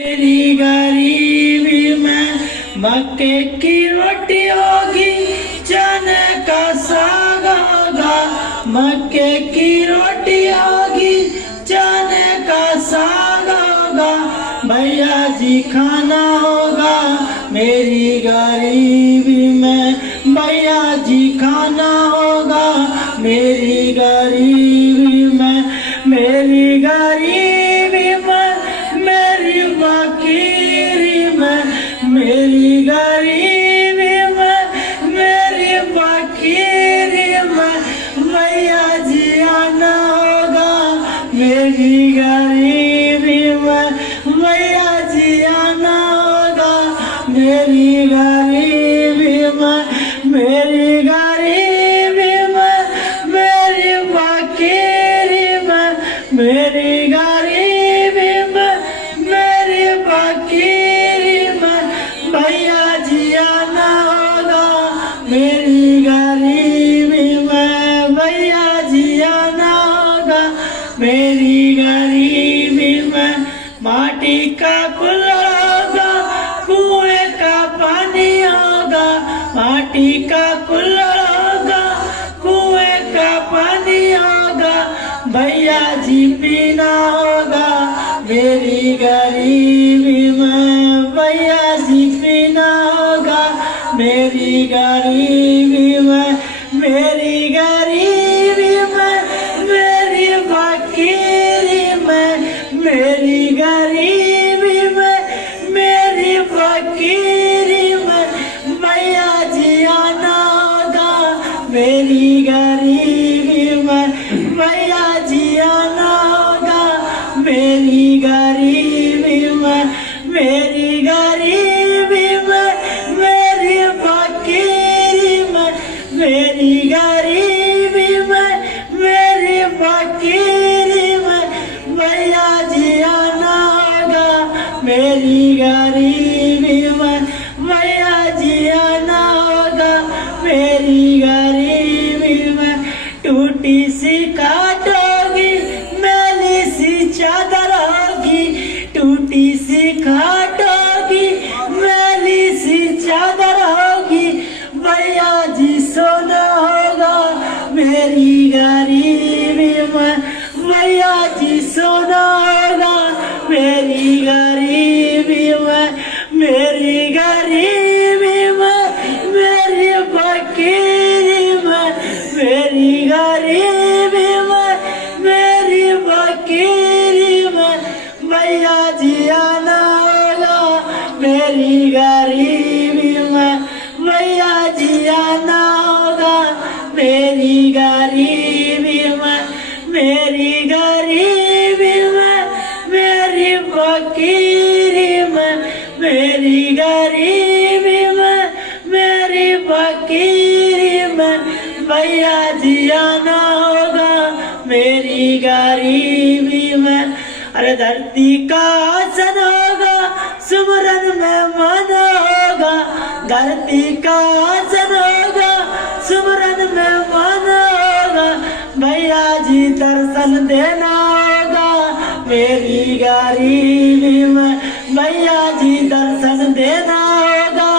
मेरी गरीबी में मक्के की रोटी होगी, चने का साग होगा। मक्के की रोटी होगी, चने का साग होगा। भैया जी खाना होगा मेरी गरीबी में। भैया जी खाना होगा मेरी गरीबी में। मेरी गरीबी में, मेरी फकीरी में, मेरी गरीबी में, मेरी फकीरी में। भैया जी आना होगा मेरी गरीबी में। भैया जी आना होगा मेरी गरीबी में। मेरी गरीबी में, मेरी फकीरी में, मेरी गरीबी में, मेरी फकीरी में। भैया जी आना होगा मेरी गरीबी में। भैया जी आना होगा मेरी गरीबी में। माटी का कुल्हड़ होगा, कुएं का पानी होगा। माटी का कुल्हड़ होगा, कुएं का पानी होगा। भैया जी पीना होगा मेरी गरीबी में। भैया जी पीना होगा मेरी गरीबी में। मेरी गरीबी में, मेरी फकीरी में, मेरी गरीबी में, मेरी फकीरी में। भैया जी आना होगा मेरी गरीबी में। भैया जी आना होगा मेरी गरीबी में। मेरी गरीबी में, मेरी फकीरी में, मेरी गरीबी में, मेरी फकीरी में। भैया जी आना होगा मेरी गरीबी में। भैया जी आना होगा मेरी गरीबी में। टूटी सी खाट होगी, मैली सी चादर होगी। टूटी सी खाट होगी, मैली सी चादर होगी। भैया जी सोना होगा मेरी गरीबी में। भैया जी सोना होगा मेरी गरीबी में। मेरी गरीबी में, मेरी फकीरी में, मेरी गरीबी में, मेरी फकीरी में। भैया जी आना होगा मेरी गरीबी में। भैया जी आना होगा मेरी गरीबी में। मेरी गरीबी में, मेरी फकीरी में, मेरी गरीबी में, मेरी फकीरी में। भैया जी आना होगा मेरी गरीबी में। अरे धरती का आसन होगा, सुमरन में मन होगा। धरती का आसन होगा, सुमरन में मन होगा। भैया जी दर्शन देना होगा मेरी गरीबी में। भैया जी दर्शन देना होगा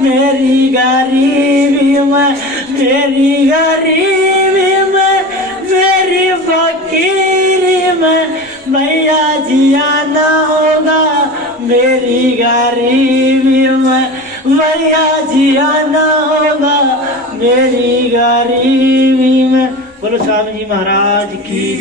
मेरी गरीबी में। मेरी गरीबी में, मेरी फकीरी में। भैया जी आना होगा मेरी गरीबी में। भैया जी आना होगा मेरी गरीबी में। बोलो स्वामी जी महाराज की।